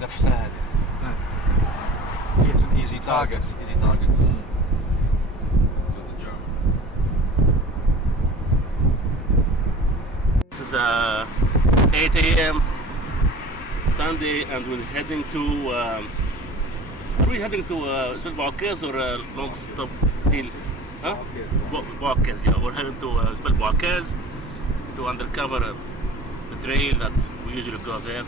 هدف سهل. It's an easy target. Easy target to the Germans. This is 8 a.m. Sunday, and we're heading to. Are we heading to Djebel Bouakkez or long stop hill? Huh? Bouakkez, yeah. We're heading to Djebel Bouakkez to undercover the trail that we usually go there.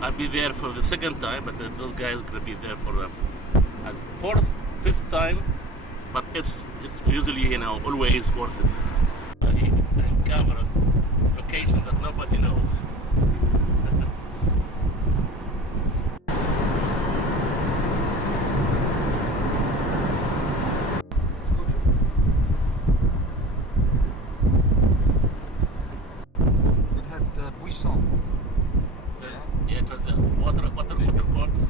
I'll be there for the second time, but those guys are gonna be there for the fourth, fifth time. But it's usually, you know, always worth it. Uncover a location that nobody knows. Buisson. Yeah, it was water courts.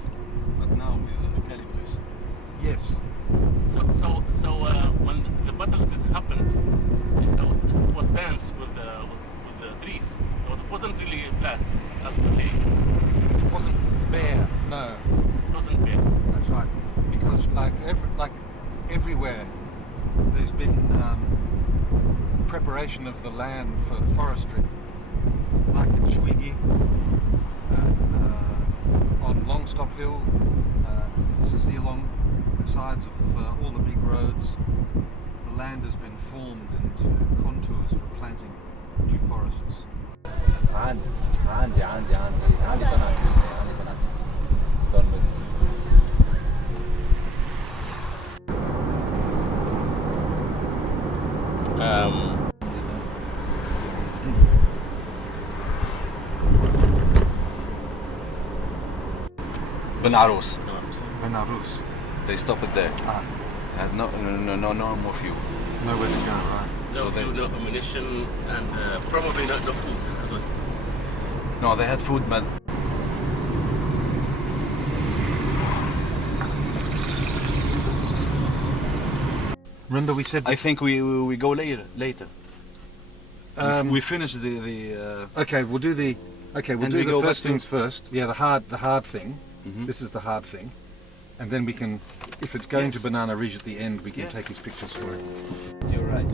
But now with eucalyptus. Yes. So when the battles did happen, you know, it was dense with the trees. So it wasn't really flat as today. It wasn't bare. No. It wasn't bare. That's right. Because like everywhere, there's been preparation of the land for forestry. Like at Schwigi, on Longstop Hill, you see along the sides of all the big roads, the land has been formed into contours for planting new forests. عندي بنات. Don't look. Benaros. Benares. They stop it there. Had no more fuel. Nowhere to go, right? No So food, no ammunition, and probably no food as well. No, they had food, but Remember we said. I think we go later. We finish the. Okay, we'll do the. Okay, we'll And do we the go first back to- things first. Yeah, the hard thing. Mhm. This is the hard thing, and then we can, if it's going to Yes. Banana Ridge at the end, we can Yeah. take his pictures for it. You're right.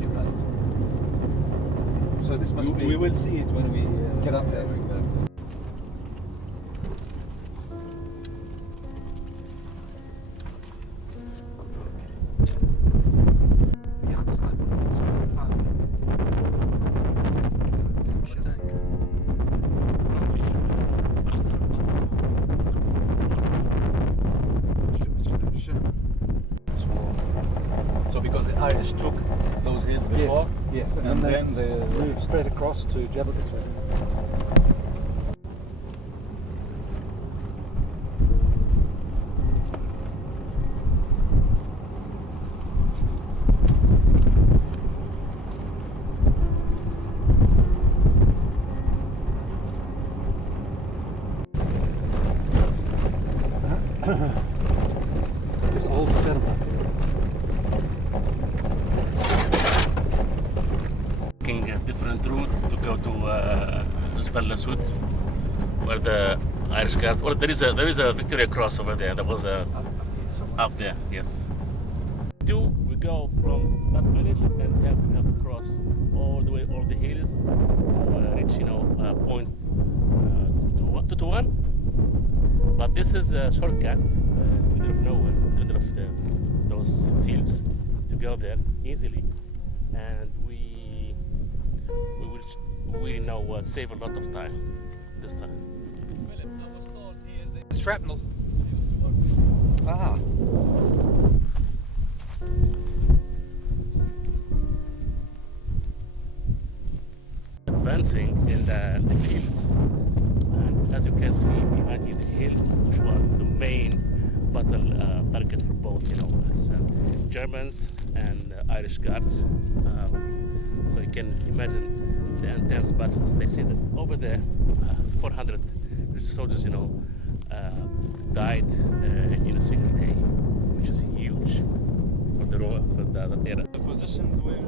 So this must be. We will see it when we Get up there. The outside is fun. So because the Irish took those hills before, Yes, and then they move straight across to Djebel this way. This old ferma. Taking a different route to go to Jebel Aswad, where the Irish Guard. Well, there is a Victoria Cross over there. That was up there. Yes. We go from that village, and we have to cross all the way, all the hills, to reach, you know, point 221. But this is a shortcut in the middle of nowhere, in the middle of those fields, to go there easily, and we will now save a lot of time this time. Shrapnel. Ah. Advancing in the fields, and as you can see behind you the hill, which was the main battle target for both, you know, Germans and Irish Guards. So you can imagine the intense battles. They say that over there 400 soldiers, you know, died in a single day, which is huge for the era. the positions were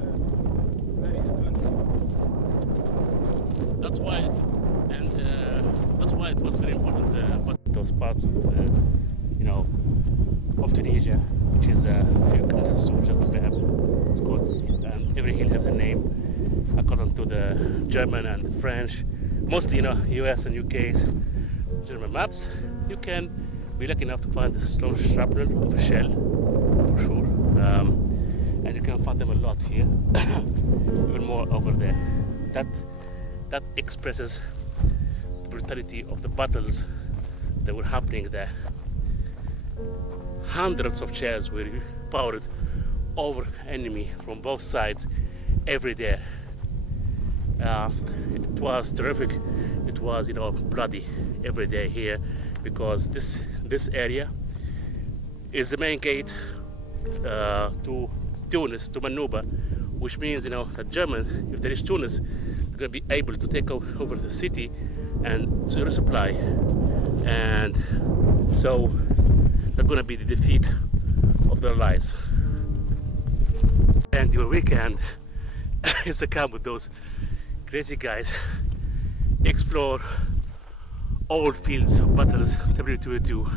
very advanced. That's why why it was very important. But those parts, you know, of Tunisia, which is a few kilometers just up there. It's called, and every hill has a name according to the German and French, mostly, you know, US and UK's German maps. You can be lucky enough to find the slow shrapnel of a shell, for sure. And you can find them a lot here, even more over there. That expresses the brutality of the battles that were happening there. Hundreds of shells were powered over enemy from both sides every day. It was terrific. It was, you know, bloody every day here, because this area is the main gate to Tunis, to Manuba, which means, you know, that Germans, if there is Tunis, they're going to be able to take over the city and to resupply, and so they're going to be the defeat of their lives. And your weekend is to come with those crazy guys, explore old fields of battles, WW2,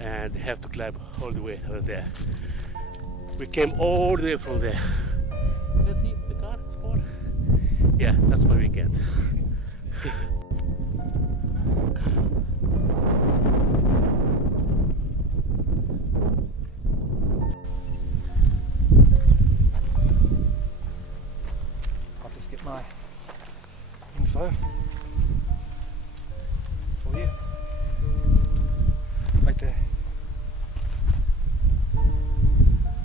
and have to climb all the way over there. We came all the way from there. You can see the car spot? Yeah, that's my weekend. I'll just get my info for you. Right there.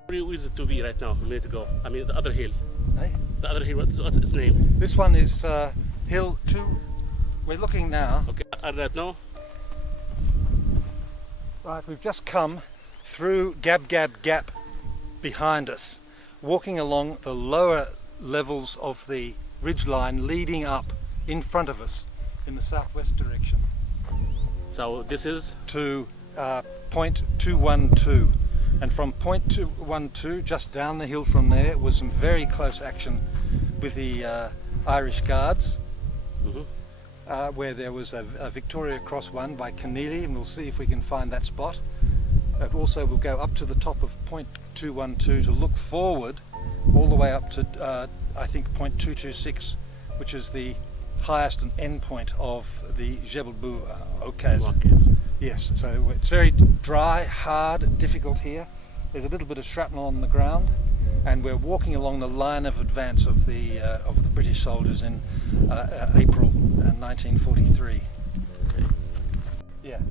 Where is it to be right now, a minute ago? I mean, the other hill. Hey? The other hill, what's its name? This one is Hill 2. We're looking now. Okay, I don't know. Right, we've just come through Gab Gap behind us, walking along the lower levels of the ridgeline leading up in front of us in the southwest direction So this is? to point 212. And from point 212, just down the hill from there, was some very close action with the Irish Guards, where there was a Victoria Cross won by Keneally, and we'll see if we can find that spot. But also we'll go up to the top of point 212 to look forward all the way up to I think point 226, which is the highest and end point of the Djebel Bouakkez. Yes, so it's very dry, hard, difficult here. There's a little bit of shrapnel on the ground, and we're walking along the line of advance of the British soldiers in April 1943. Okay. Yeah,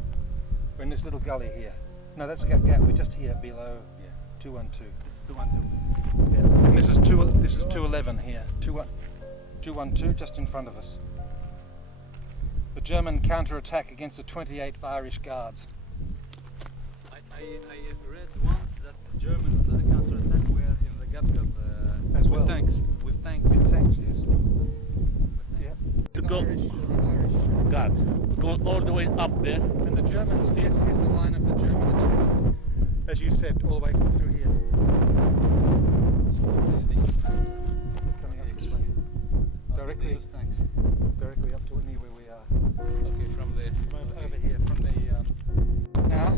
we're in this little gully here. No, that's Gap. We're just here below 212. This is 212. Yeah, and this is 211 here. 212 just in front of us. The German counterattack against the 28th Irish Guards. I read once that the Germans counterattack were in the Gap As well. with tanks. With tanks. With tanks, yes. Yeah. To go, God, we're going all the way up there. And the Germans, here's the line of the German attack. As you said, all the way through here. Coming up this way. Directly up to near where we are. Okay, from the Over here, from the now.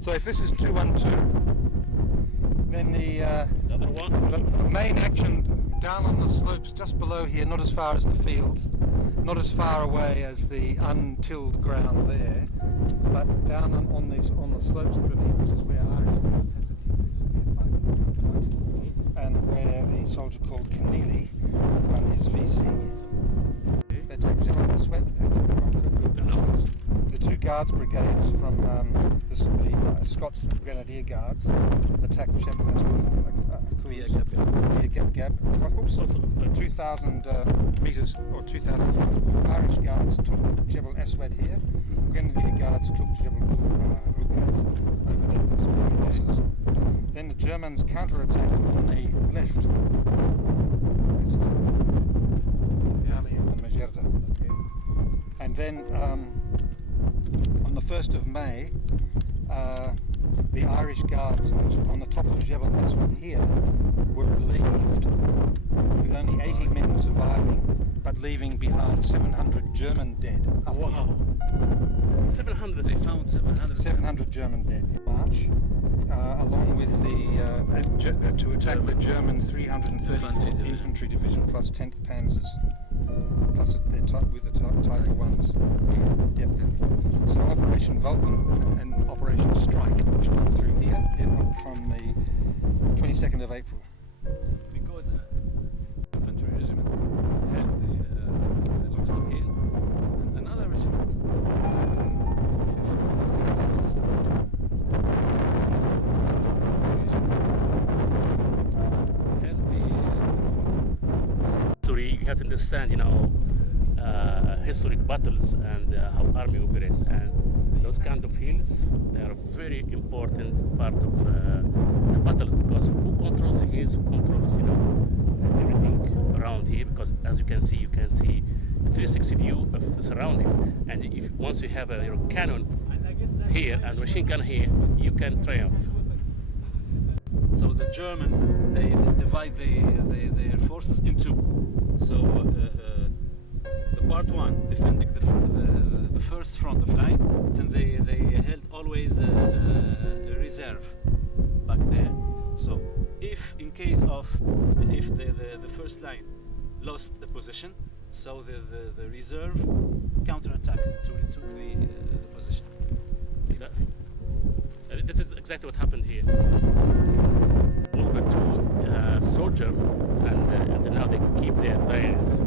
So if this is 212, then the other one? the main action down on the slopes just below here, not as far as the fields, not as far away as the untilled ground there, but down on the slopes beneath. This is where Irish Guards had particularly severe fighting, and where a soldier called Keneally won his VC. They took Djebel Sweat and the two guards brigades from the Scots Grenadier Guards attacked Djebel via Gap. Oops, 2,000 metres or 2,000 yards. Irish Guards took Djebel Aswad here. Grenadier Guards took Djebel Bouakkez over there with some losses. Then the Germans counterattacked on the left. Valley of the Majerda. And then on the 1st of May, the Irish Guards on the top of Djebel Aswad here were relieved, with only 80 men surviving but leaving behind 700 German dead. Wow. 700. They found 700 German dead in March, along with the to attack the German 334th Infantry Division plus 10th Panzers, plus with the Tiger 1s. Yep. So Operation Vulcan and Operation Strike, which went through here from the 22nd of April. because infantry regiment held the Longstop Hill, and another regiment, 756, held the So you have to understand, historic battles and how army operates, and those kind of hills, they are a very important part of the battles, because who controls the hills, who controls everything around here, because as you can see a 360 view of the surroundings, and if once you have a cannon here and machine gun here, you can triumph. So the German, they divide their forces in two. So the part one defending the first front of line, and they held always a reserve back there. So if in case of if the first line lost the position, so the reserve counterattack to retook the position. This is exactly what happened here. WW2 soldier, and now they keep their diaries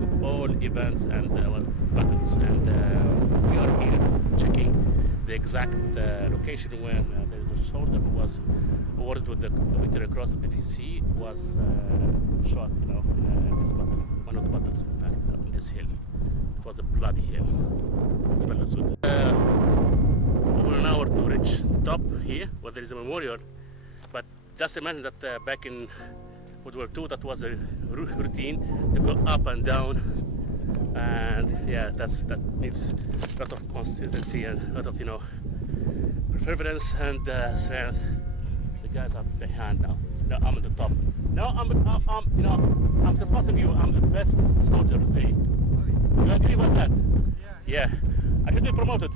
with all events and battles, and we are here checking the exact location when there is a soldier who was awarded with the Victoria Cross at the VC was shot, in this battle, one of the battles, in fact, on this hill. It was a bloody hill. Jebel Bouakkez. Over an hour to reach the top here, where there is a memorial. But just imagine that back in World War II, that was a routine to go up and down, and yeah, that needs a lot of consistency and a lot of perseverance and strength. The guys are behind now. Now I'm at the top. Now I'm surpassing you. I'm the best soldier today. You agree with that? Yeah. I should be promoted.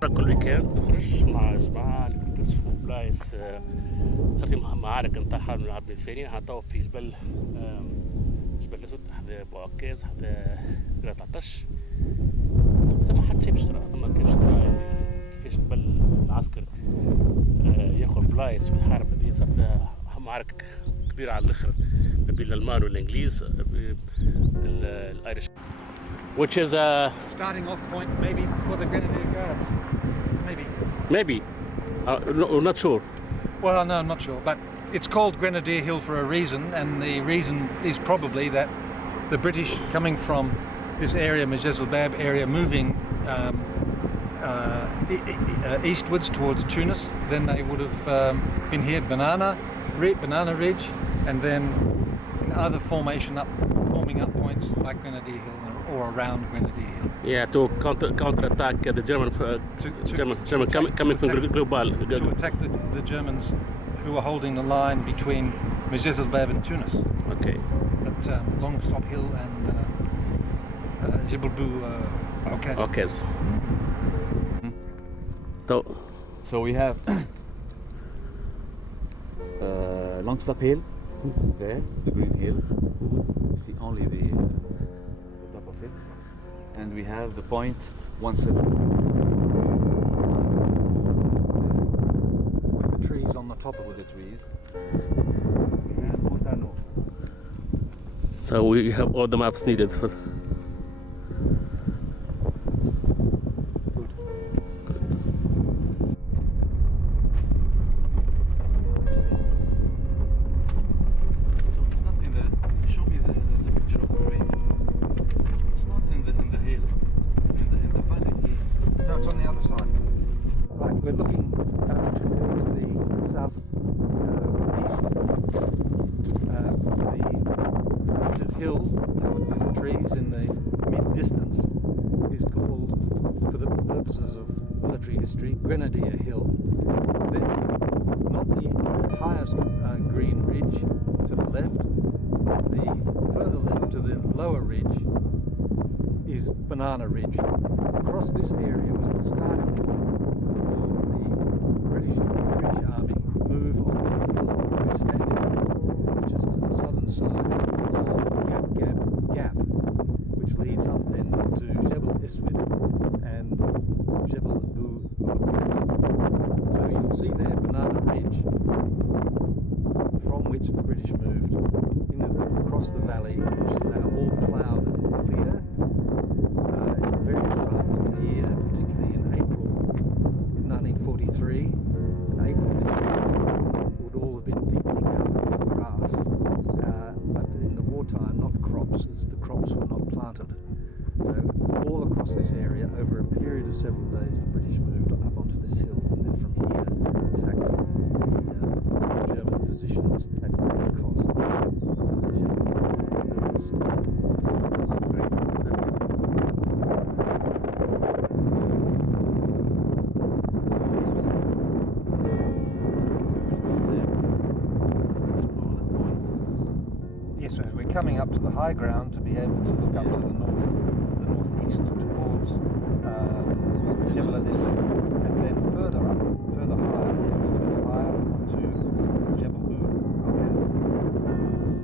كل ويكند نخرج مع جماعة نكتشفوا بلايص صار في معارك نتاع حرب العالمية الثانية. هنطوف في جبل الأسود حدا بوعكاز حدا قرية عطش. ثم حد شيء بشرى، ثم كاين شرى كيفاش قبل العسكر ياخذ بلايص في الحرب هذه. صارت معارك كبيرة على الآخر ما بين الألمان والإنجليز الأيرش. Which is a Starting off point maybe for the Grenadier Guards. maybe. No, not sure. Well, no, I'm not sure, but it's called Grenadier Hill for a reason, and the reason is probably that the British coming from this area, Mjezalbab area, moving eastwards towards Tunis, then they would have been here Banana Ridge, and then in other forming up points like Grenadier Hill or around Grenadier Hill. Yeah, to counterattack the German coming from Global. To attack the Germans who were holding the line between Mjezalbab and Tunis. Okay. At Longstop Hill and Djebel Bouakkez. So we have Longstop Hill, there, the green hill. You see only the top of it. And we have the point 17. With the trees on the top of The it. trees. We have Montano. So we have all the maps needed. So it's not in the. Show me the picture of the grave. It's not in the hill, in the valley here. No, it's on the other side. Right, we're looking towards the south east. The hill covered with trees in the mid-distance is called, for the purposes of military history, Grenadier Hill. Then, not the highest green ridge to the left, The further left to the lower ridge is Banana Ridge. Across this area was the starting point for the British Army move onto the hill that we're standing on, which is to the southern side of Gap, which leads up then to Djebel and Djebel Bouakkez. So you'll see there Banana Ridge, from which the British moved across the valley, which is now all ploughed and clear at various times in the year, particularly in April in 1943. In April this year, it would all have been deeply covered with grass, but in the wartime not crops, as the crops were not planted. So all across this area, over a period of several days, the British moved up onto this hill, and then from here attacked the German positions at great cost. Yes, so we're coming up to the high ground to be able to look up to the northeast towards Djebel and then further higher, the altitude is higher to Djebel Bouakkez,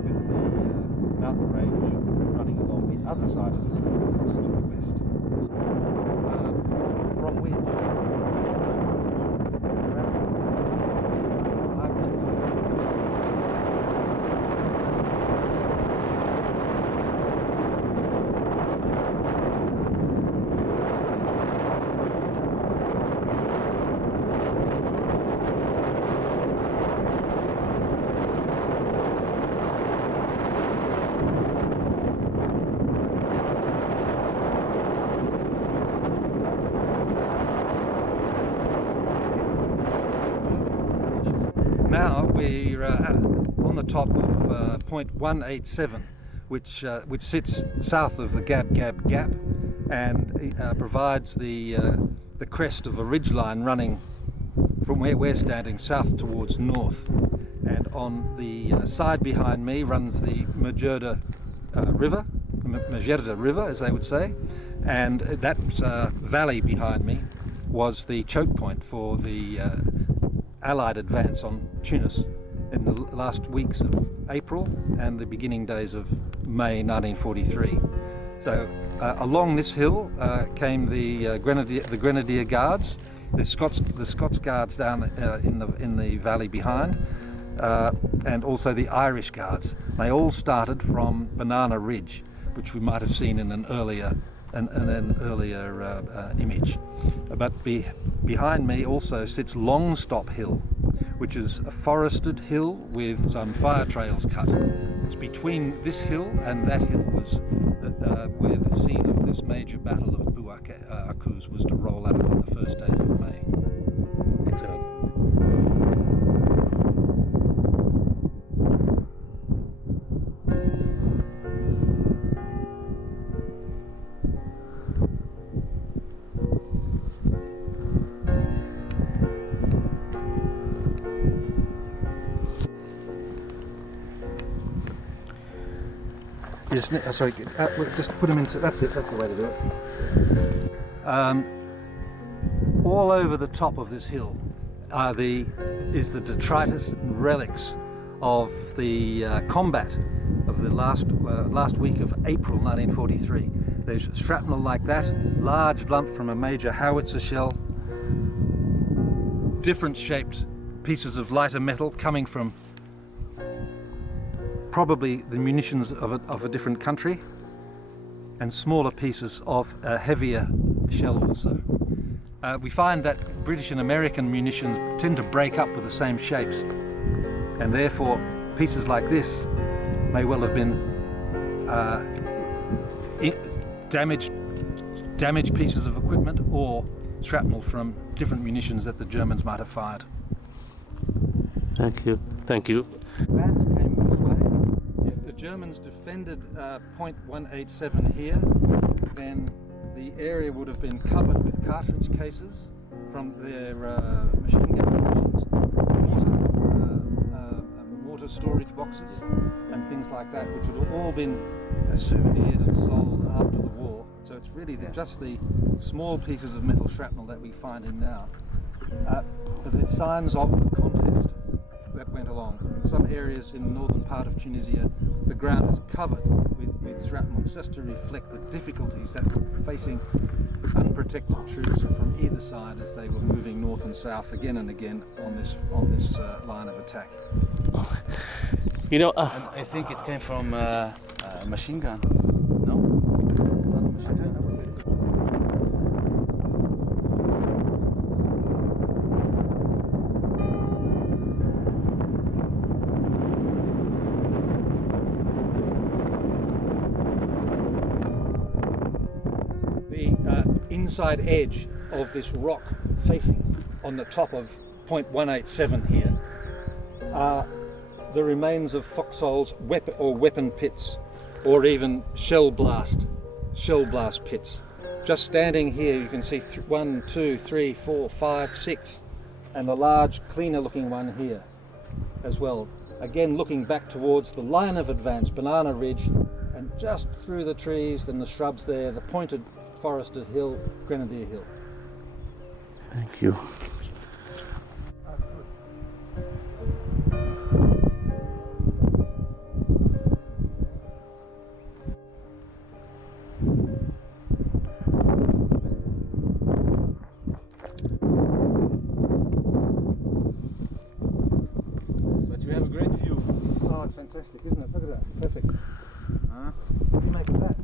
with the mountain range running along the other side of the river across to the west. From which now we're on the top of point 187, which sits south of the Gap, and provides the crest of a ridgeline running from where we're standing south towards north. And on the side behind me runs the Mujurda River, as they would say, and that valley behind me was the choke point for the Allied advance on Tunis in the last weeks of April and the beginning days of May 1943. So along this hill came the Grenadier Guards, the Scots Guards down in the valley behind, and also the Irish Guards. They all started from Banana Ridge, which we might have seen in an earlier image. But behind me also sits Longstop Hill, which is a forested hill with some fire trails cut. It's between this hill and that hill was where the scene of this major battle of Bouakkez was to roll out on the first days of May. Excellent. Yes, sorry, just put them into, that's it, that's the way to do it. All over the top of this hill is the detritus and relics of the combat of the last week of April 1943. There's shrapnel like that, large lump from a major howitzer shell, different shaped pieces of lighter metal coming from probably the munitions of a different country, and smaller pieces of a heavier shell also. We find that British and American munitions tend to break up with the same shapes, and therefore pieces like this may well have been damaged pieces of equipment or shrapnel from different munitions that the Germans might have fired. Thank you. Thank you. Advance came this way. If the Germans defended point 187 here, then the area would have been covered with cartridge cases from their machine gun positions, mortar water storage boxes and things like that, which had all been souvenired and sold after the war. So it's really just the small pieces of metal shrapnel that we find in now. But there's signs of the contest that went along. In some areas in the northern part of Tunisia, the ground is covered with shrapnel just to reflect the difficulties that were facing unprotected troops from either side as they were moving north and south again and again on this line of attack. You know, I think it came from a machine gun. No? It's not a machine gun. The inside edge of this rock facing on the top of point 187 here are the remains of foxholes weapon pits, or even shell blast pits. Just standing here you can see 1, 2, 3, 4, 5, 6, and a large cleaner looking one here as well. Again looking back towards the line of advance, Banana Ridge, and just through the trees and the shrubs there, the pointed forested hill, Grenadier Hill. thank you. But you have a great view. Oh, it's fantastic, isn't it? Look at that, perfect. What do you make of that?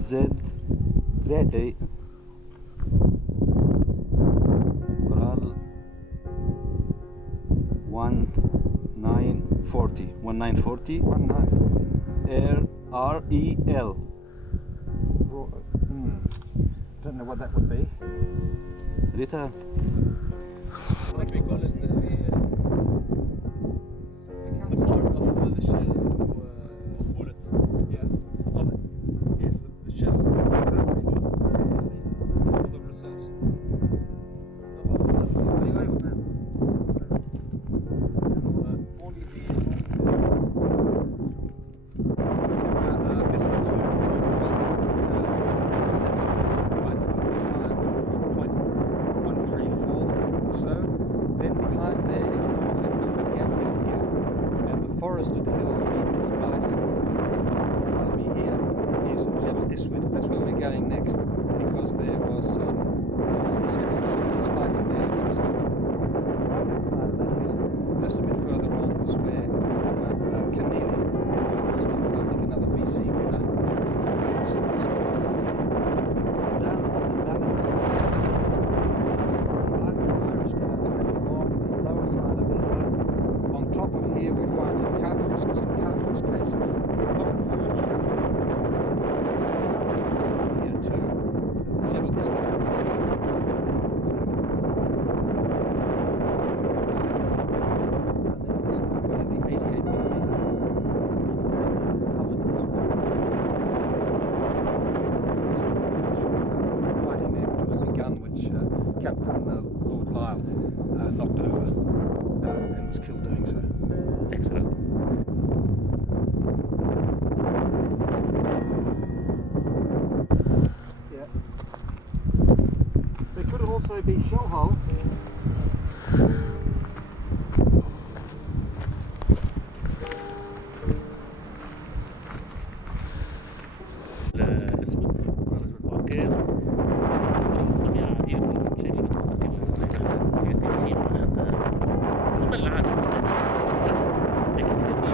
ZA RAL 1940 REL. Don't know what that would be. Rita, What we call it the part of the shell bullet. Yeah. Oh, yes, the shell. The results. Forested hill immediately rising. Here is Djebel Bouakkez. That's where we're going next, because there was some serious fighting there against the right hand side of that hill. Just a bit further on was where Keneally was killed, I think, another VC winner during this service. Down on the valley, Irish guards came along the lower side of the hill. On top of here we're finding cartridge cases, pocket full of shrapnel. Here too, Djebel Bouakkez. Where the 88mm fighting there, which was the gun which Captain Lord Lyle knocked over and was killed doing so. Excellent. Yeah. There could also be shell hole. الاسود بوعكاز طبيعة عديدة شيء اللي بتعطيك الناس تاريخية حتى جبل العالم. لكن هذه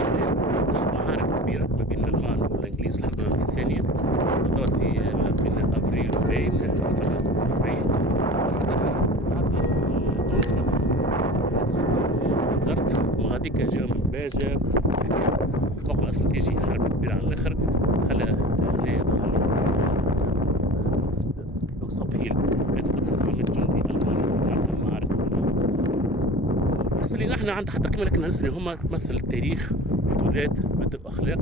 صارت معارك كبيرة ما بين الألمان والإنجليز الحرب العالمية الثانية، بالضبط في بين أفريل وماي 1940. زرت وهذيك جا من باجة موقع استراتيجي حرب كبير على الآخر، خلى هنا صبحيل يتأخر 700 جندي ألماني مع المعارك. بالنسبة لنا احنا عند حتى قيمة، لكن بالنسبة لهم هم تمثل التاريخ، بطولات، مادة وأخلاق.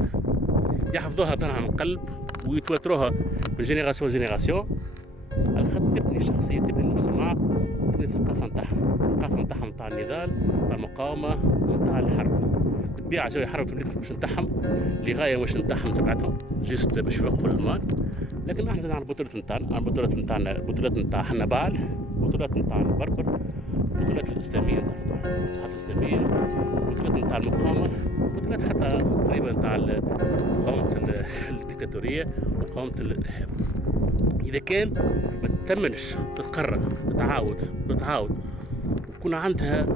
يحفظوها طبعا عن قلب ويتواتروها من جينيراسيون لجينيراسيون على خاطر تبني الشخصية، تبني المجتمع، تبني الثقافة نتاعها، الثقافة نتاعهم نتاع النضال، نتاع المقاومة ونتاع الحرب. بالطبيعة جاو يحاربوا في البلاد مش نتاعهم لغاية مش نتاعهم تبعتهم جست باش يوقفوا المال، لكن احنا زاد على البطولات نتاعنا، البطولات نتاعنا البطولات نتاع حنبال، البطولات نتاع البربر، البطولات الإسلامية نتاع الفتوحات الإسلامية، البطولات نتاع المقاومة، البطولات حتى تقريبا نتاع مقاومة الديكتاتورية ومقاومة الإرهاب. إذا كان ما تتمنش تتقرر تتعاود ويكون عندها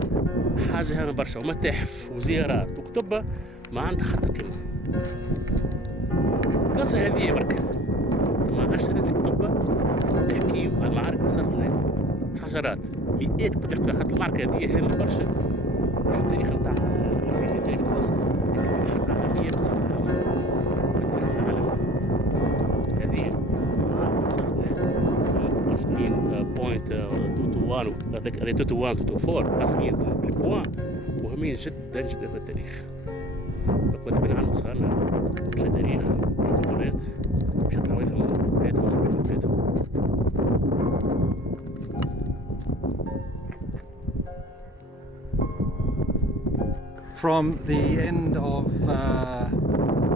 حاجة هنا برشا ومتاحف وزيارات وكتبة ما عندها حتى قيمة. القصة هذه برك مع 10 كتبة تحكيو على المعارك اللي صاروا هنا، مش حشرات مئات كتب تحكي خاطر المعركة هذه هامة برشا مش التاريخ نتاع تاريخ تونس، لكن الحرب العالمية بصفة عامة في التاريخ العالمي. هذه المعارك صارت قاسمين بوينت 221 هذاك 221 224 قاسمين بالبوان مهمين جدا جدا في التاريخ. كنا بنعلم صغارنا مش تاريخ مش بطولات مش يطلعوا يفهموا بلادهم ويفهموا بلادهم. From the end of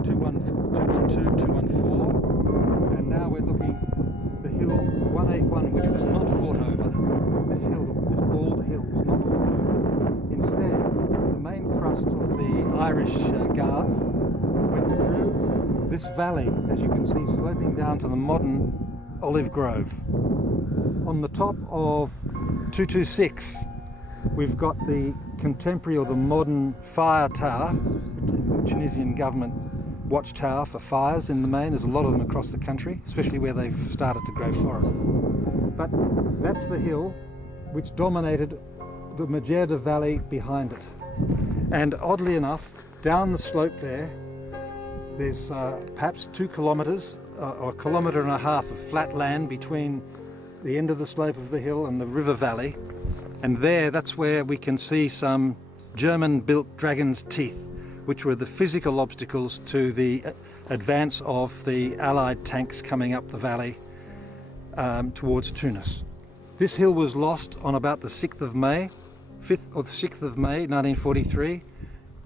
212, 214, and now we're looking the hill 181, which was not fought over. This hill, this bald hill, was not fought over. Instead, the main thrust of the Irish Guards went through this valley, as you can see, sloping down to the modern olive grove. On the top of 226, we've got the contemporary or the modern fire tower, the Tunisian government watchtower for fires in the main. There's a lot of them across the country, especially where they've started to grow forest. But that's the hill which dominated the Majerda Valley behind it. And oddly enough, down the slope there's perhaps 2 kilometres or a kilometre and a half of flat land between the end of the slope of the hill and the river valley. And that's where we can see some German-built dragon's teeth, which were the physical obstacles to the advance of the Allied tanks coming up the valley towards Tunis. This hill was lost on about the 6th of May, 5th or 6th of May 1943.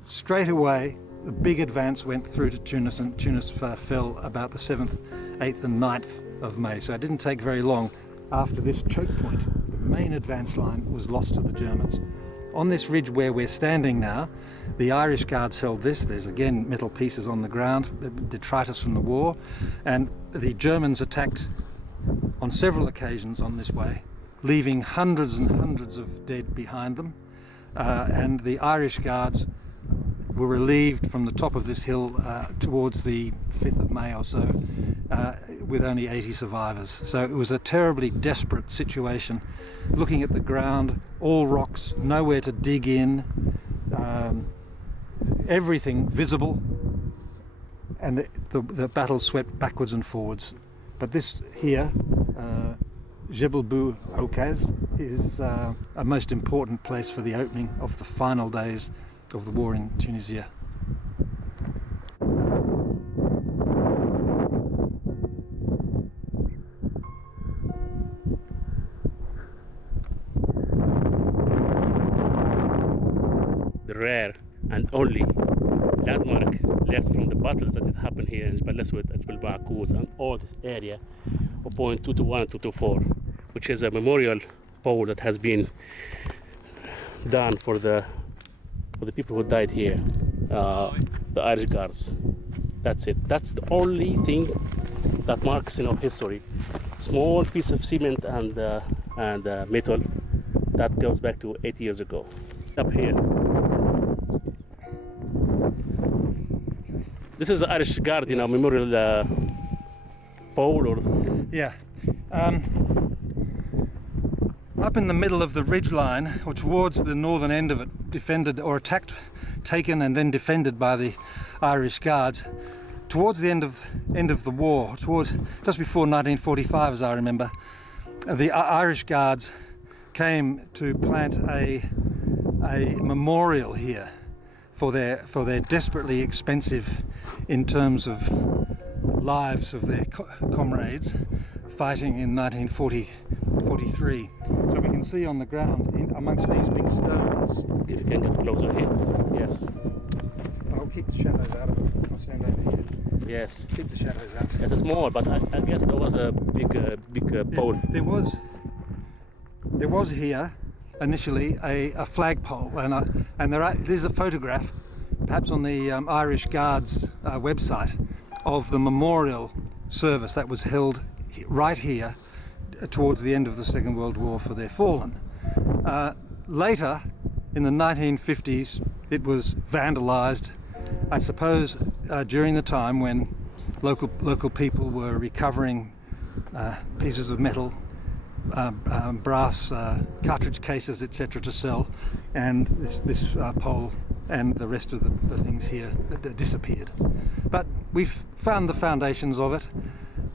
Straight away, the big advance went through to Tunis, and Tunis fell about the 7th, 8th and 9th of May. So it didn't take very long after this choke point. The main advance line was lost to the Germans. On this ridge where we're standing now, the Irish Guards held this. There's again metal pieces on the ground, detritus from the war, and the Germans attacked on several occasions on this way, leaving hundreds and hundreds of dead behind them, and the Irish Guards were relieved from the top of this hill towards the 5th of May or so, with only 80 survivors. So it was a terribly desperate situation. Looking at the ground, all rocks, nowhere to dig in, everything visible, and the battle swept backwards and forwards. But this here, Djebel Bouakkez, is a most important place for the opening of the final days of the war in Tunisia. The rare and only landmark left from the battles that had happened here in Djebel Aswad and Djebel Bouakkez and all this area of point 221 and 224, which is a memorial pole that has been done for the people who died here, the Irish Guards. That's it. That's the only thing that marks history. Small piece of cement and metal that goes back to 80 years ago. Up here. This is the Irish Guard, memorial pole or... Yeah. Up in the middle of the ridge line, or towards the northern end of it, defended or attacked, taken and then defended by the Irish Guards. Towards the end of the war, towards just before 1945, as I remember, the Irish Guards came to plant a memorial here for their desperately expensive, in terms of lives of their comrades, fighting in 1943. So we can see on the ground, amongst these big stones. If you can get closer here. Yes. I'll keep the shadows out of it. I'll stand over here. Yes. Keep the shadows out. It's small, but I guess there was a big pole. There was here initially a flagpole, and there's a photograph, perhaps on the Irish Guards website, of the memorial service that was held right here towards the end of the Second World War for their fallen. Later, in the 1950s, it was vandalised, I suppose, during the time when local people were recovering pieces of metal, brass cartridge cases, etc., to sell, and this pole and the rest of the things here disappeared. But we've found the foundations of it,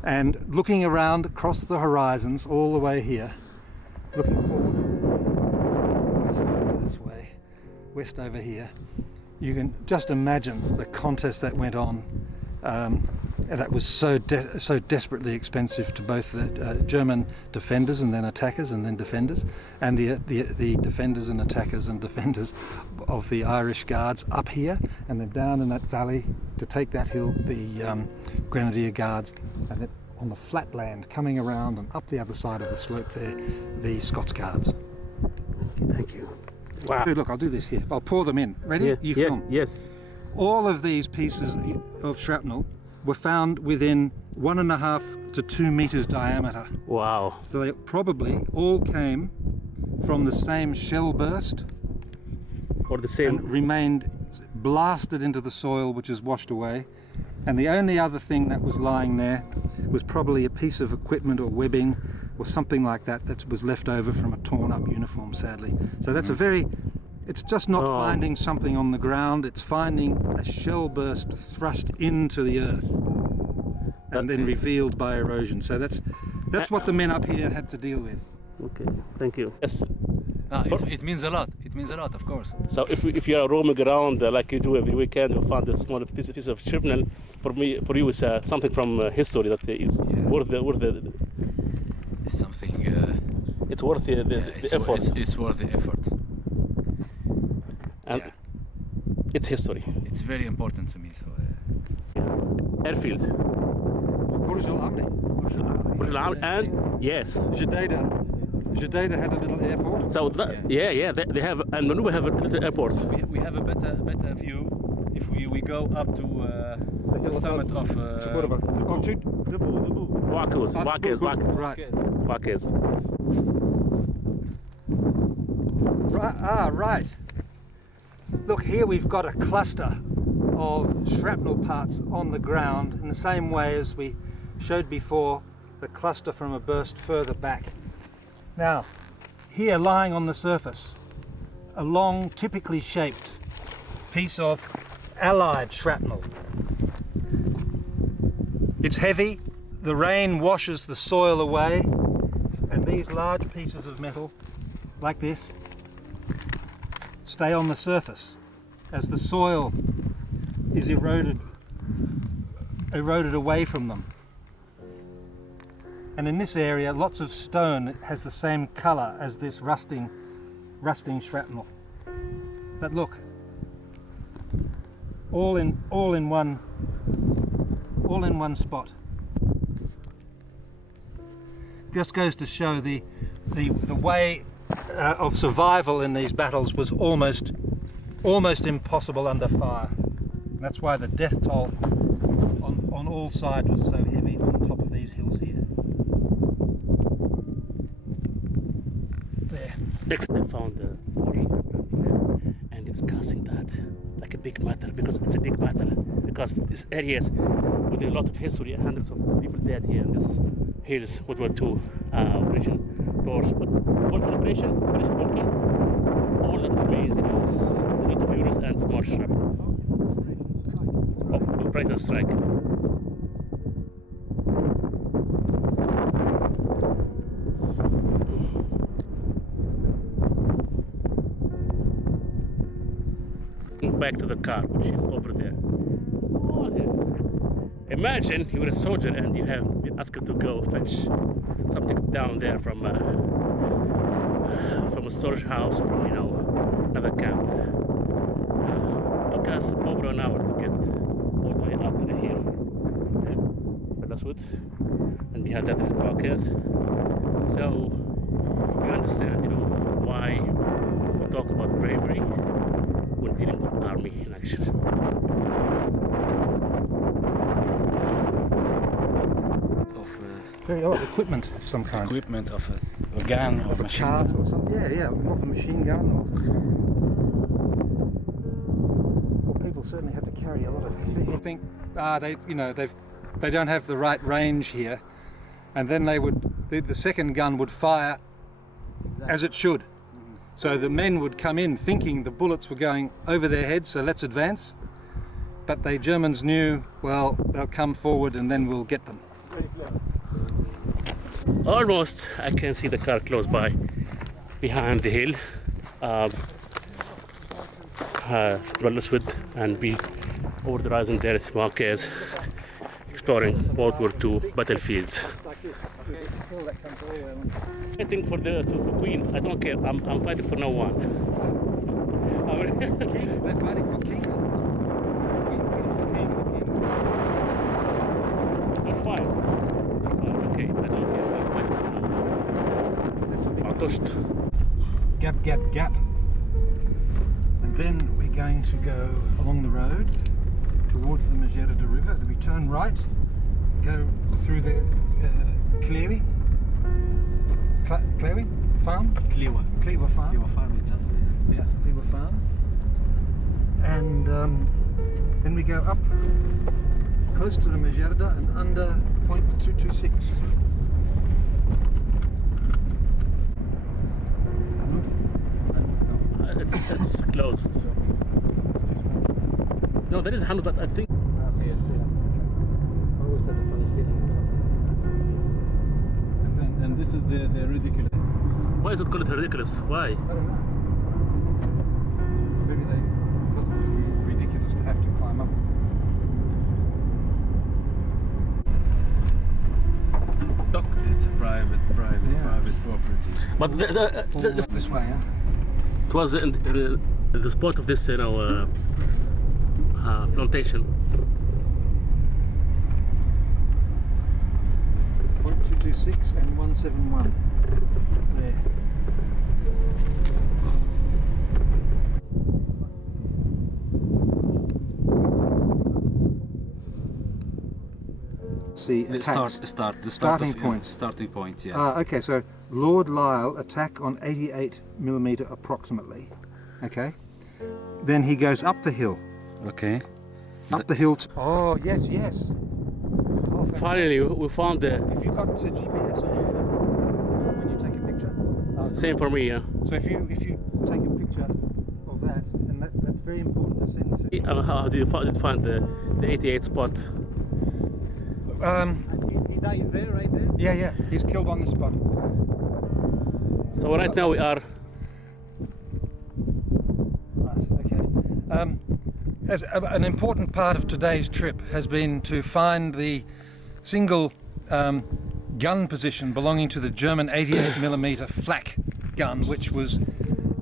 and looking around across the horizons all the way here, looking forward west over this way, west over here, you can just imagine the contest that went on. That was so desperately expensive to both the German defenders and then attackers and then defenders, and the defenders and attackers and defenders of the Irish Guards up here, and then down in that valley to take that hill, the Grenadier Guards, and then on the flat land coming around and up the other side of the slope there, the Scots Guards. Thank you. Wow. Dude, look, I'll do this here. I'll pour them in. Ready? Yeah. You film. Yes. All of these pieces of shrapnel were found within 1.5 to 2 meters diameter. Wow. So they probably all came from the same shell burst Or the same. and remained blasted into the soil, which is washed away. And the only other thing that was lying there was probably a piece of equipment or webbing or something like that was left over from a torn up uniform, sadly. So that's it's just not finding something on the ground, it's finding a shell burst thrust into the earth and then revealed by erosion. So that's what the men up here had to deal with. Okay. Thank you. Yes. It means a lot. It means a lot, of course. So if you are roaming around like you do every weekend, you find a small piece of shrapnel. For you, it's something from history that is worth the. It's something. It's worth the effort. It's worth the effort. And it's history. It's very important to me. So. Airfield. Borj Amri. And yes. Judaidah had a little airport. So they have, and Manuba have a little airport. We have a better view if we go up to the summit of Bouakkez. Right. Bouakkez. Right. Look, here we've got a cluster of shrapnel parts on the ground in the same way as we showed before, the cluster from a burst further back. Now, here lying on the surface, a long, typically shaped piece of Allied shrapnel. It's heavy, the rain washes the soil away, and these large pieces of metal, like this, stay on the surface as the soil is eroded away from them. And in this area, lots of stone has the same colour as this rusting shrapnel. But look, all in one spot. Just goes to show the way of survival in these battles was almost impossible under fire. And that's why the death toll on all sides was so heavy on top of these hills here. There. Next, they found a small shrapnel there, and it's causing that like a big matter, because it's a big matter because this area is with a lot of history, hundreds of people dead here in this hills. World War II operation doors, but one operation working. All that remains is a lot of euros and small shrapnel. Operator strike. back to the car, which is over there. Oh, yeah. Imagine you were a soldier and you have been asked to go fetch something down there from a storage house, from another camp. Took us over an hour to get all the way up to the hill. That's what. And behind that is Bouakkez. So you understand, why we talk about bravery when dealing with army in action. Very odd equipment of some kind. Equipment of a gun or Of a machine cart gun. or something. Yeah, of a machine gun. Well, people certainly had to carry a lot of. I think they don't have the right range here, and then the second gun would fire as it should. So the men would come in thinking the bullets were going over their heads, so let's advance. But the Germans knew, well, they'll come forward and then we'll get them. Almost, I can see the car close by, behind the hill. And be over the horizon there at Bouakkez, exploring World War II battlefields. Fighting for the Queen, I don't care. I'm fighting for no one. They're fighting for king. They're fine. Okay, I don't care. I'm fighting for no one. Touched. Gap, gap, gap. And then we're going to go along the road towards the Mustapha River. We turn right, go through the Klewi farm? Klewa farm. Yeah, Klewa farm. And then we go up close to the Mustapha and under point 226. It's closed. No, there is a hand that I think. I see it, yeah. I always had a funny feeling. And this is the ridiculous. Why is it called ridiculous? Why? I don't know. Maybe they thought it was ridiculous to have to climb up. It's a private property. But This way, yeah? it was in the spot of this, plantation. Point 226 and 171. There. See, The attacks. starting point. Starting point, yeah. Okay, so Lord Lisle attack on 88mm approximately. Okay. Then he goes up the hill. Okay. Up the hill. Oh, yes, yes. Oh, Finally, we found the If you got GPS on your phone when you take a picture. same for me. Yeah. So if you take a picture of that, and that's very important to send to. How do you find the 88 spot? He died there, right there. Yeah, yeah. He's killed on the spot. So right now we are. Right. Okay. As an important part of today's trip has been to find the single gun position belonging to the German 88mm flak gun, which was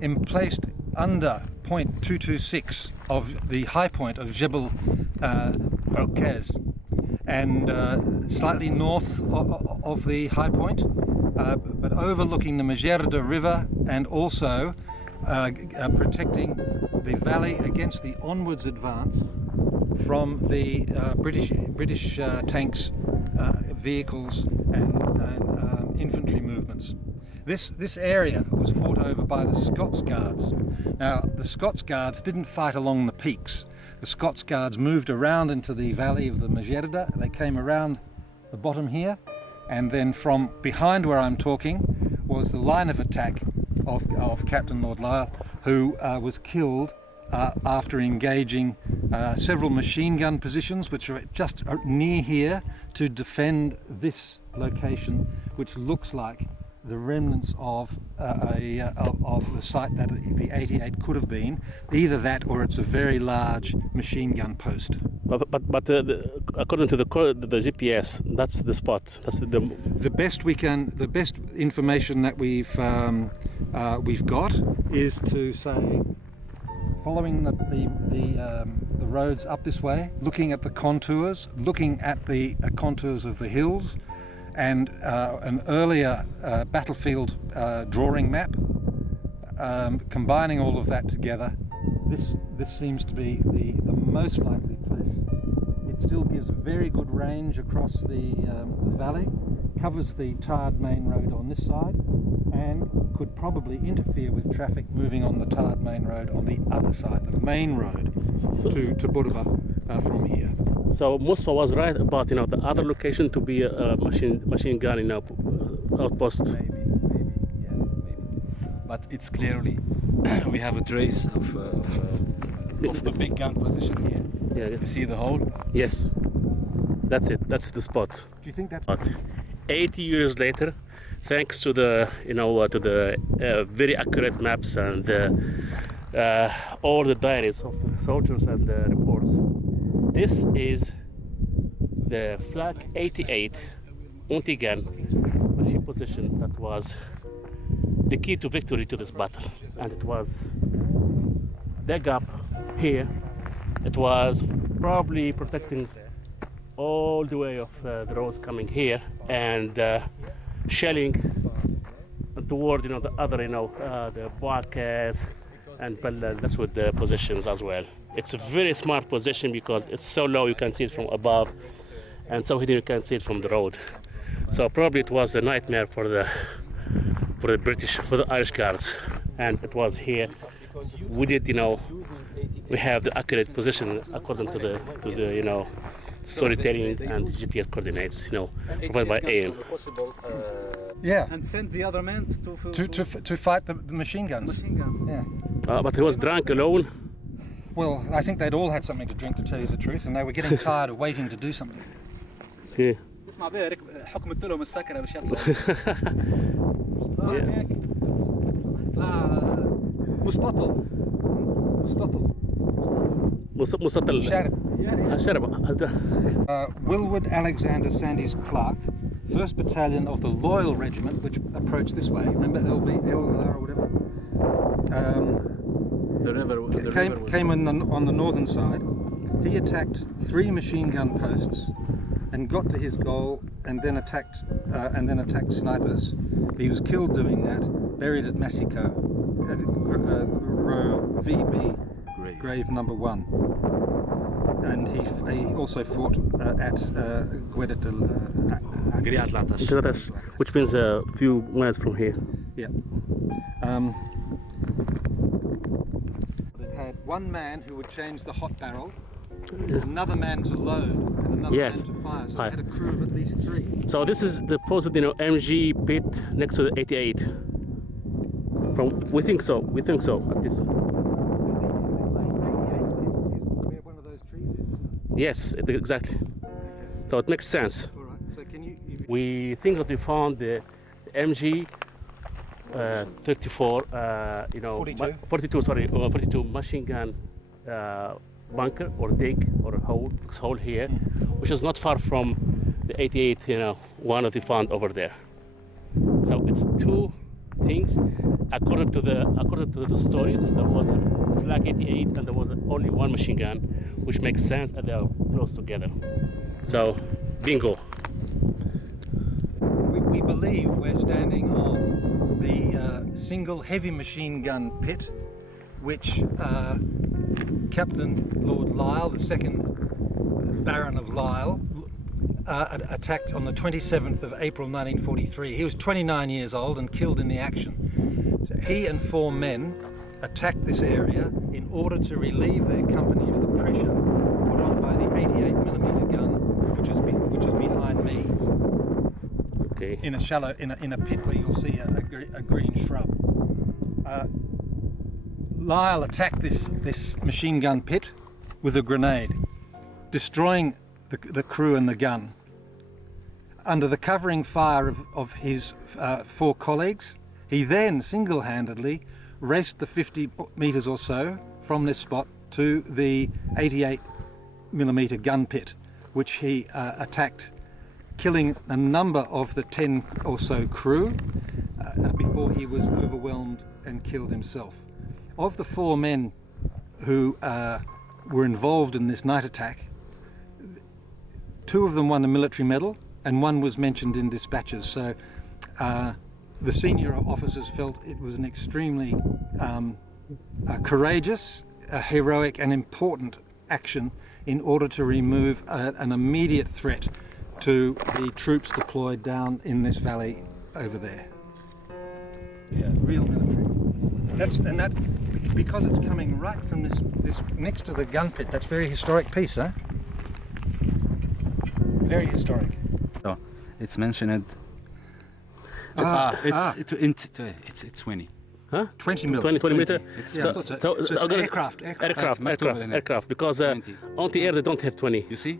emplaced under point 226 of the high point of Djebel Bouakkez, and slightly north of the high point, but overlooking the Mustapha River and also protecting the valley against the onwards advance from the British tanks, vehicles, and infantry movements. This area was fought over by the Scots Guards. Now, the Scots Guards didn't fight along the peaks. The Scots Guards moved around into the valley of the Mustapha. They came around the bottom here, and then from behind where I'm talking was the line of attack of Captain Lord Lisle, who was killed after engaging several machine gun positions, which are just near here, to defend this location, which looks like the remnants of the site that the 88 could have been. Either that, or it's a very large machine gun post. But according to the GPS, that's the spot. That's The best information that we've got is to say, following the roads up this way, looking at the contours, looking at the contours of the hills, and an earlier battlefield drawing map, combining all of that together, this seems to be the most likely place. It still gives a very good range across the valley, covers the tarred main road on this side, and could probably interfere with traffic moving on the tarred main road on the other side, the main road to Borba from here. So Mustapha was right about the other location to be a machine gun outpost. Maybe, yeah, maybe. But it's clearly we have a trace of the big gun position here. Yeah. You see the hole? Yes, that's it. That's the spot. Do you think that's... But 80 years later, thanks to the very accurate maps and all the diaries of the soldiers and the reports, this is the Flak 88 anti-gun machine position that was the key to victory to this battle, and it was dug up here. It was probably protecting all the way of the roads coming here, and shelling toward the other the Bouakkez and that's with the positions as well. It's a very smart position because it's so low you can see it from above, and so hidden you can see it from the road. So probably it was a nightmare for the Irish Guards, and it was here. We did we have the accurate position according to the storytelling and GPS coordinates provided by AM. Yeah. And send the other men To fight the machine guns. Yeah. But he was drunk alone. Well, I think they'd all had something to drink, to tell you the truth, and they were getting tired of waiting to do something. Yeah. اسمع بيه حكمت لهم السكرة مش يطلعوا. مستطل. شارب. Wilwood Alexander Sandys Clark, 1st Battalion of the Loyal Regiment, which approached this way. Remember LR or whatever? The river Came on the northern side. He attacked 3 machine gun posts and got to his goal, and then attacked snipers. He was killed doing that, buried at Massiko, at row VB, grave number 1. And he also fought at Guedetel, which means a few miles from here. Yeah. It had one man who would change the hot barrel, another man to load, and another man to fire. So it had a crew of at least 3. So this is the posted MG pit next to the 88. We think so at this. Where one of those trees is, isn't Yes, exactly. So it makes sense. it? All right. So can you... We think that we found the MG 34, 42 machine gun bunker or dig or hole here, which is not far from the 88, one that we found over there. So it's 2 things. According to the stories, there was a Flak 88 and there was only 1 machine gun, which makes sense, and they are close together. So, bingo. We believe we're standing on the single heavy machine gun pit, which Captain Lord Lisle, the 2nd Baron of Lisle, attacked on the 27th of April 1943. He was 29 years old and killed in the action. So he and 4 men attacked this area in order to relieve their company of the pressure put on by the 88mm gun, which is behind me. Okay. In a shallow, in a pit where you'll see a green shrub. Lisle attacked this machine gun pit with a grenade, destroying the crew and the gun. under the covering fire of his 4 colleagues. He then single-handedly raced the 50 metres or so from this spot to the 88mm gun pit, which he attacked, killing a number of the 10 or so crew before he was overwhelmed and killed himself. Of the 4 men who were involved in this night attack, 2 of them won a military medal and 1 was mentioned in dispatches. So the senior officers felt it was an extremely courageous, heroic and important action in order to remove an immediate threat to the troops deployed down in this valley over there. Yeah, real military. That because it's coming right from this next to the gun pit. That's very historic piece, huh? Very historic. Oh, it's mentioned. It's 20. Huh? 20 mil. 20 meter. So it's aircraft. Aircraft. Because anti-air they don't have 20. You see?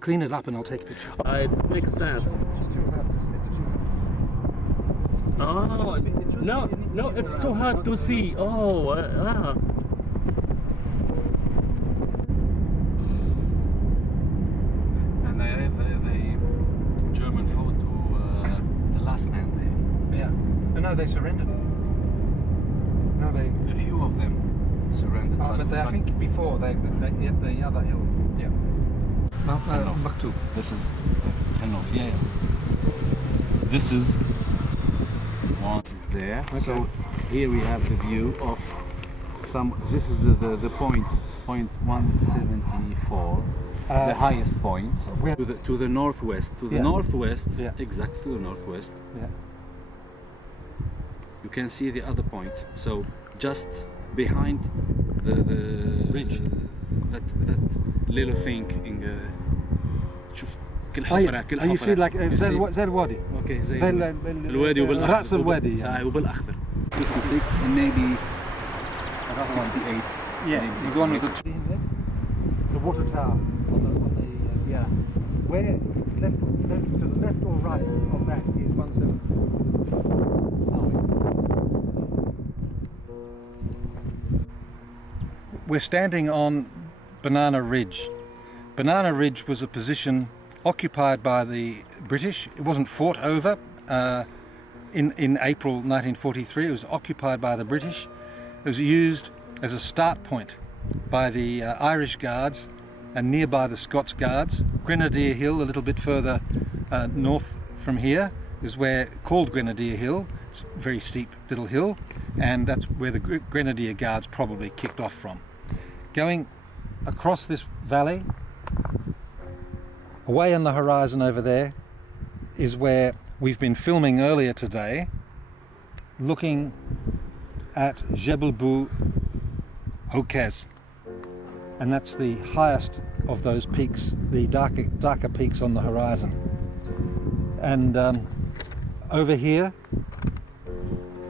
Clean it up and I'll take a picture. It makes sense. It's too hard to Oh, no, it's too hard to see. Oh, And the German fought to the last man there. Yeah. No, they surrendered. No, A few of them surrendered. but I think before they hit the other hill. Yeah. No, Maktub. This is. Yeah. This is one there. Okay. So here we have the view of some. This is the point 174, the highest point. Where? To the northwest. To the Yeah. northwest. Yeah. Exactly to the northwest. Yeah. You can see the other point. So just behind the Ridge. That little thing in شوف كل حفرة كل حفرة. You see like زي الوادي. Okay, زي الوادي وبالاخضر. رأس الوادي. وبالاخضر. 56 and maybe 68. Yeah. Maybe The one with 68. the water tower on the yeah. Where left to the left or right of that is 17. We're standing on Banana Ridge. Banana Ridge was a position occupied by the British. It wasn't fought over in April 1943. It was occupied by the British. It was used as a start point by the Irish Guards and nearby the Scots Guards. Grenadier Hill, a little bit further north from here, is where called Grenadier Hill. It's a very steep little hill, and that's where the Grenadier Guards probably kicked off from. Going across this valley, away on the horizon over there, is where we've been filming earlier today, looking at Djebel Bouakkez, and that's the highest of those peaks, the darker peaks on the horizon. And over here,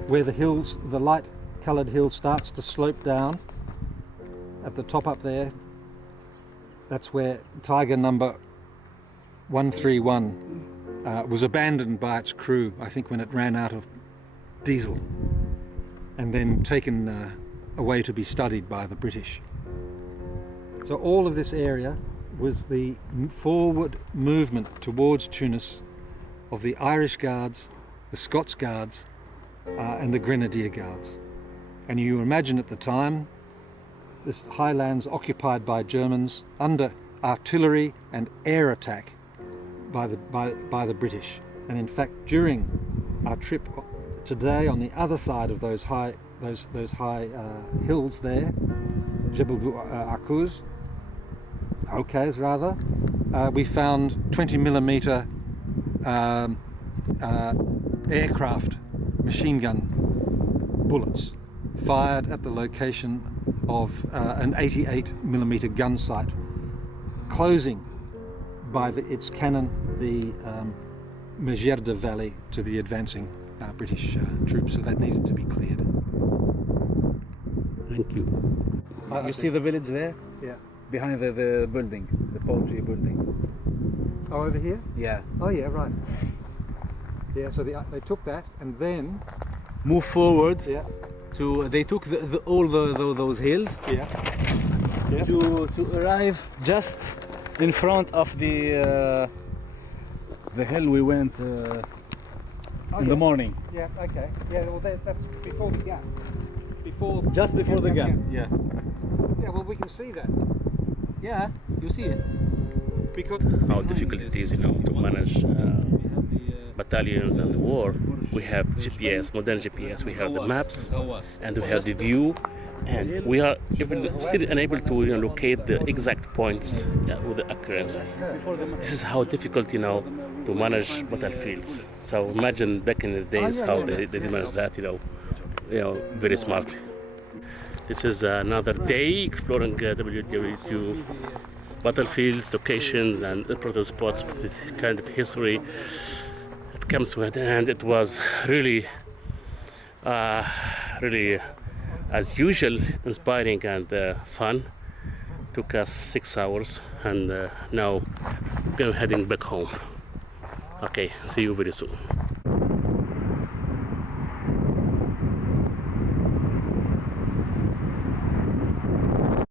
where the hills, the light-coloured hill starts to slope down, at the top up there, that's where Tiger number 131 was abandoned by its crew, I think when it ran out of diesel, and then taken away to be studied by the British. So all of this area was the forward movement towards Tunis of the Irish Guards, the Scots Guards, and the Grenadier Guards. And you imagine at the time, this highlands occupied by Germans under artillery and air attack by the British. And in fact, during our trip today, on the other side of those high hills there, Djebel Bouakkez rather, we found 20mm aircraft machine gun bullets fired at the location of an 88mm gun sight, closing by its cannon the Mejerde Valley to the advancing British troops, so that needed to be cleared. Thank you. You see the village there? Yeah. Behind the building, the poultry building. Oh, over here? Yeah. Oh, yeah, right. Yeah, so they took that and then... Move forward. Yeah. They took all those hills Yeah. to arrive just in front of the hill we went in the morning. Yeah, okay. Yeah, well, that's before the gap. Just before the gap. Yeah. Yeah, well, we can see that. Yeah, you see it. Because How difficult it is, to manage battalions and the war. We have GPS, modern GPS, we have the maps, and we have the view, and we are still unable to locate the exact points with the accuracy. This is how difficult, to manage battlefields. So imagine back in the days how they managed that, very smartly. This is another day exploring WW2 battlefields, locations, and important spots with kind of history. It comes to an end. It was really, really, as usual, inspiring and fun. Took us 6 hours, and now we're heading back home. Okay, see you very soon.